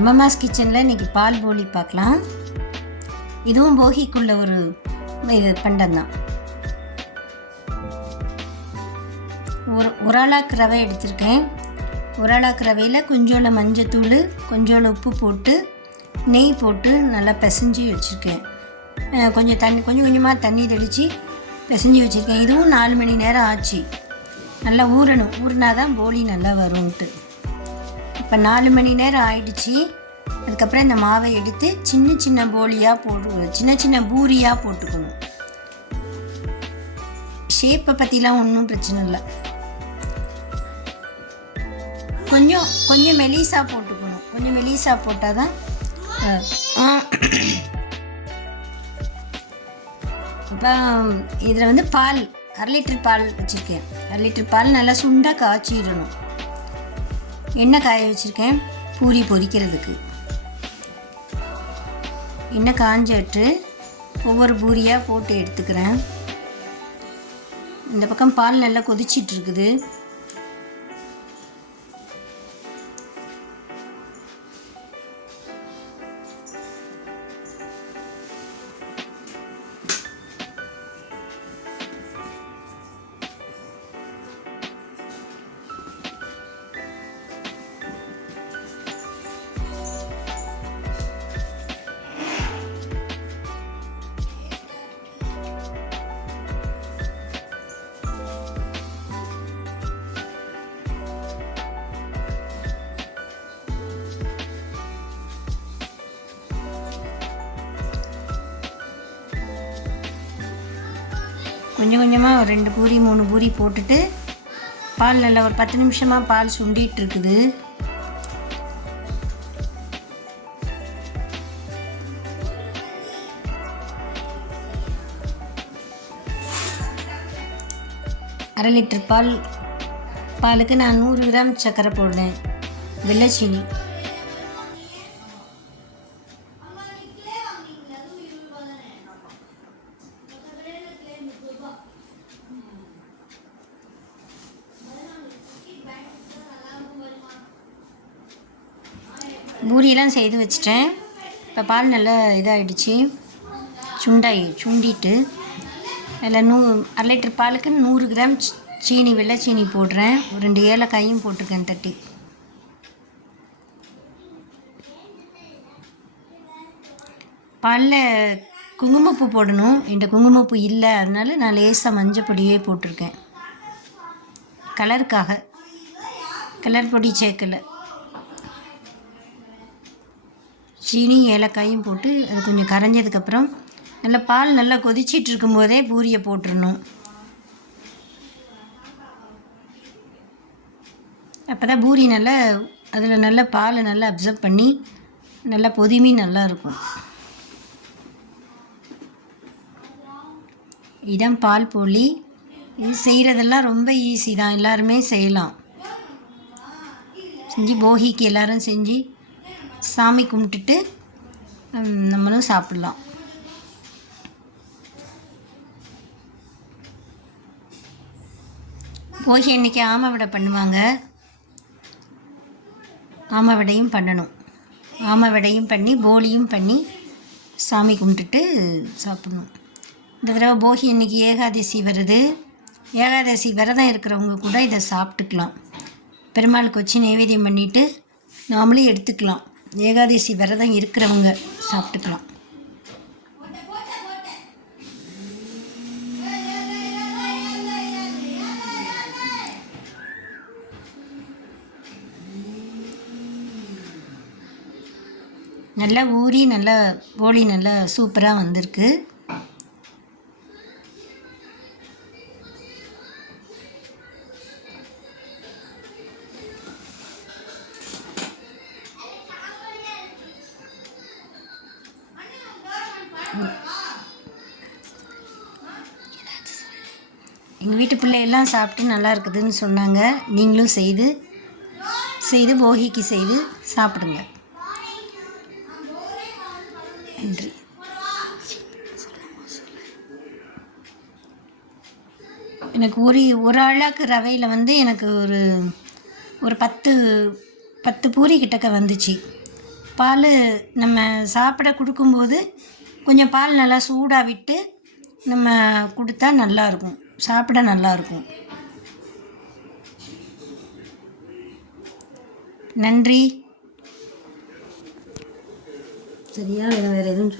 அம்மம்மாஸ் கிச்சனில் இன்றைக்கி பால் போலி பார்க்கலாம். இதுவும் போகிக்குள்ள ஒரு இது பண்டம் தான். ஒரு ஆளாக்கு ரவை எடுத்திருக்கேன். ஒரு ஆளாக்கு ரவையில் கொஞ்சோள மஞ்சத்தூள், கொஞ்சோள உப்பு போட்டு நெய் போட்டு நல்லா பிசைஞ்சி வச்சுருக்கேன். கொஞ்சம் கொஞ்சமாக தண்ணி தெளித்து பிசைஞ்சி வச்சுருக்கேன். இதுவும் 4 மணி நேரம் ஆச்சு. நல்லா ஊறணும், ஊறினா தான் போலி நல்லா வரும்ன்ட்டு. இப்போ 4 மணி நேரம் ஆயிடுச்சு. அதுக்கப்புறம் இந்த மாவை எடுத்து சின்ன சின்ன போலியாக சின்ன சின்ன பூரியாக போட்டுக்கணும். ஷேப்பை பற்றிலாம் ஒன்றும் பிரச்சனை இல்லை. கொஞ்சம் மெலிசாக போட்டுக்கணும். கொஞ்சம் மெலிசாக போட்டால் தான். இப்போ இதில் வந்து பால் 1/2 லிட்டர் பால் வச்சுருக்கேன். 1/2 லிட்டர் பால் நல்லா சுண்டாக காய்ச்சிடணும். எண்ணெய் காய வச்சுருக்கேன் பூரி பொரிக்கிறதுக்கு. எண்ணெய் காஞ்சிட்டு ஒவ்வொரு பூரியாக போட்டு எடுத்துக்கிறேன். இந்த பக்கம் பால் நல்லா கொதிச்சிட்ருக்குது. கொஞ்சம் கொஞ்சமாக ஒரு 2 பூரி 3 பூரி போட்டுட்டு பால் நல்லா ஒரு 10 நிமிஷமாக பால் சுண்டிகிட்டு இருக்குது. அரை லிட்டர் பாலுக்கு நான் 100 கிராம் சர்க்கரை போடுறேன். வெள்ளைச்சீனி. பூரியெல்லாம் செய்து வச்சிட்டேன். இப்போ பால் நல்லா இதாகிடுச்சு, சுண்டிட்டு அதில் 1/2 லிட்டர் பாலுக்கு 100 கிராம் சீனி, வெள்ளைச்சீனி போடுறேன். ஒரு 2 ஏலக்காயும் போட்டிருக்கேன் தட்டி. பாலில் குங்குமப்பூ போடணும். என்கிட்ட குங்குமப்பூ இல்லை, அதனால நான் லேசாக மஞ்சள் பொடியே போட்டிருக்கேன். கலருக்காக. கலர் பொடி சேர்க்கலை. சீனி ஏலக்காயும் போட்டு அது கொஞ்சம் கரைஞ்சதுக்கப்புறம் நல்லா பால் நல்லா கொதிச்சிட்டு இருக்கும்போதே பூரியை போட்டுடணும். அப்போ தான் பூரி நல்லா அதில் நல்லா பாலை நல்லா அப்சர்வ் பண்ணி நல்லா பொதுமி நல்லா இருக்கும். இதான் பால் போலி. இது செய்கிறதெல்லாம் ரொம்ப ஈஸி தான், எல்லாருமே செய்யலாம். செஞ்சு போகிக்கு எல்லோரும் செஞ்சு சாமி கும்பிட்டுட்டு நம்மளும் சாப்பிட்லாம். போகி அன்றைக்கி ஆமை வடை பண்ணுவாங்க. ஆமை வடையும் பண்ணணும். ஆமை வடையும் பண்ணி போலியும் பண்ணி சாமி கும்பிட்டுட்டு சாப்பிடணும். இந்த தடவை போகி அன்றைக்கி ஏகாதசி வருது. ஏகாதசி விரதம் இருக்கிறவங்க கூட இதை சாப்பிட்டுக்கலாம். பெருமாளுக்கு வச்சு நைவேத்தியம் பண்ணிவிட்டு நாமளும் எடுத்துக்கலாம். ஏகாதசி விரதம் இருக்கிறவங்க சாப்பிட்டுக்கலாம். நல்லா ஊறி நல்லா போலி நல்லா சூப்பராக வந்திருக்கு. எங்கள் வீட்டு பிள்ளையெல்லாம் சாப்பிட்டு நல்லா இருக்குதுன்னு சொன்னாங்க. நீங்களும் செய்து போகிக்கு செய்து சாப்பிடுங்க. நன்றி. எனக்கு ஒரு ஆளாக்கு ரவையில் வந்து எனக்கு ஒரு 10 பூரி கிட்டக்க வந்துச்சு. பால் நம்ம சாப்பிட கொடுக்கும்போது கொஞ்சம் பால் நல்லா சூடாக விட்டு நம்ம கொடுத்தா நல்லாயிருக்கும், சாப்பிட நல்லாயிருக்கும். நன்றி. சரியா? வேறு எதுவும்